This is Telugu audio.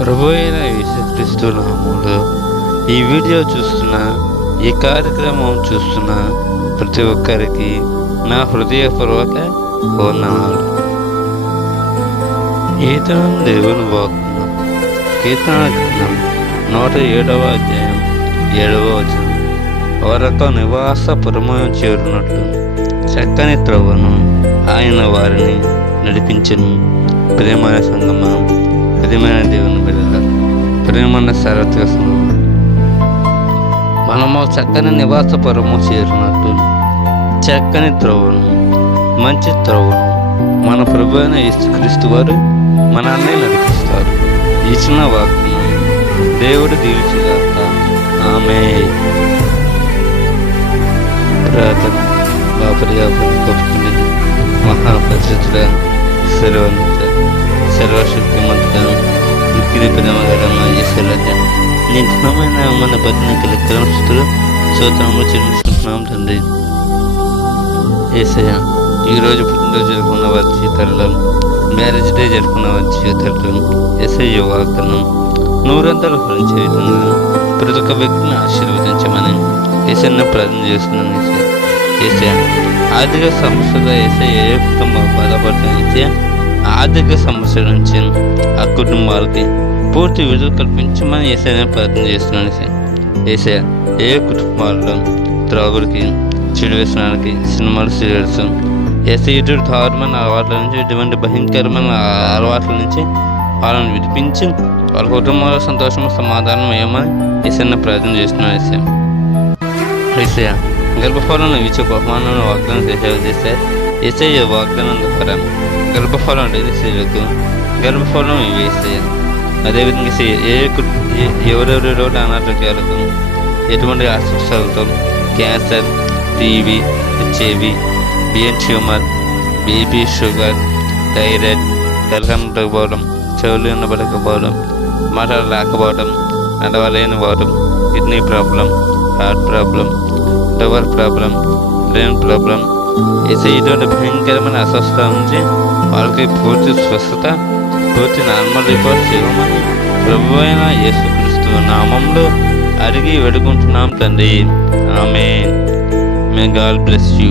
ప్రభు అయిన యేసుక్రీస్తు నామములో ఈ వీడియో చూస్తున్న, ఈ కార్యక్రమం చూస్తున్న ప్రతి ఒక్కరికి నా హృదయపూర్వక వందనాలు. ఈతనం దేవుని వాగ్దానం, కీర్తన గ్రంథం 107వ అధ్యాయం 7వ వచనం. వారొక నివాస పురమును చేరునట్లు చక్కని త్రోవను ఆయన వారిని నడిపించెను. ప్రియమైన సంగమా, ప్రియమైన దేవుని బిడ్డల, ప్రియమైన సారథిక సంఘం, మనము చక్కని నివాసపురము చేరినట్టు చక్కని త్రోవను, మంచి త్రోవను మన ప్రభు అయిన యేసుక్రీస్తు వారు మనల్ని నడిపిస్తారు. ఇచ్చిన వాగ్దానం దేవుడు దీవించుగాక. ఆమేన్. ప్రార్థన. మహాపరిశుద్ధుడా, సర్వశక్తిమంతుడా, మిక్కిలి ప్రేమగలమా యేసయ్యా, నీ ఘనమైన మన బతికి లెక్కలు స్తోత్రములు చెల్లించుకుంటున్నాం తండ్రి. యేసయ్యా, ఈరోజు పుట్టినరోజు జరుపుకున్న వారి జీవితాల్లో, మ్యారేజ్ డే జరుపుకున్న వారి జీవితాల్లో యేసయ్య వాగ్దానం నూరంతలు ఫలించే విధంగా ప్రతి ఒక్క వ్యక్తిని ఆశీర్వదించమని యేసయ్యను ప్రార్థన చేస్తున్నాను. యేసయ్య, ఆర్థిక సమస్యగా యేసయ్య ఏ కుటుంబం బాధపడుతుంది, ఆర్థిక సమస్యల నుంచి ఆ కుటుంబాలకి పూర్తి విడుదల కల్పించమని యేసయ్యను ప్రార్థన చేస్తున్నాను. యేసయ్య, ఏ కుటుంబాల్లో త్రాగుడికి, చెడు వ్యసనానికి, సినిమాలు, సీరియల్స్, ఇటువంటి దారుణమైన అలవాట్ల నుంచి, ఇటువంటి భయంకరమైన అలవాట్ల నుంచి వాళ్ళని విడిపించి వాళ్ళ కుటుంబంలో సంతోషం, సమాధానం ఏమని యేసయ్యను ప్రార్థన చేస్తున్నాను. యేసయ్య, గర్భఫలం ఇచ్చే బహుమానాలను వాగ్దానం చేసే యేసయ్య వాగ్దానం ద్వారా గర్భఫలం లేదు స్త్రీలకు గర్భఫలం ఇవి యేసయ్య. అదేవిధంగా ఎవరెవరిలో అనారోగ్యాలకు, ఎటువంటి అస్వస్థతలతో, cancer, TB, HIV, benign tumour, BP, sugar, thyroid, కలకనకపోవడం, చెవులు వినబడకపోవడం, మాటలు రాకపోవడం, నడవలేనిపోవడం, kidney problem, heart problem, liver problem, brain problem, ఇటువంటి భయంకరమైన అస్వస్థత నుంచి వాళ్ళకి పూర్తి స్వస్థత, పూర్తి నార్మల్ రిపోర్ట్స్ ఇవ్వమని ప్రభు అయిన యేసుక్రీస్తు నామంలో అడిగి వేడుకుంటున్నాం తండ్రి. Amen. May God bless you.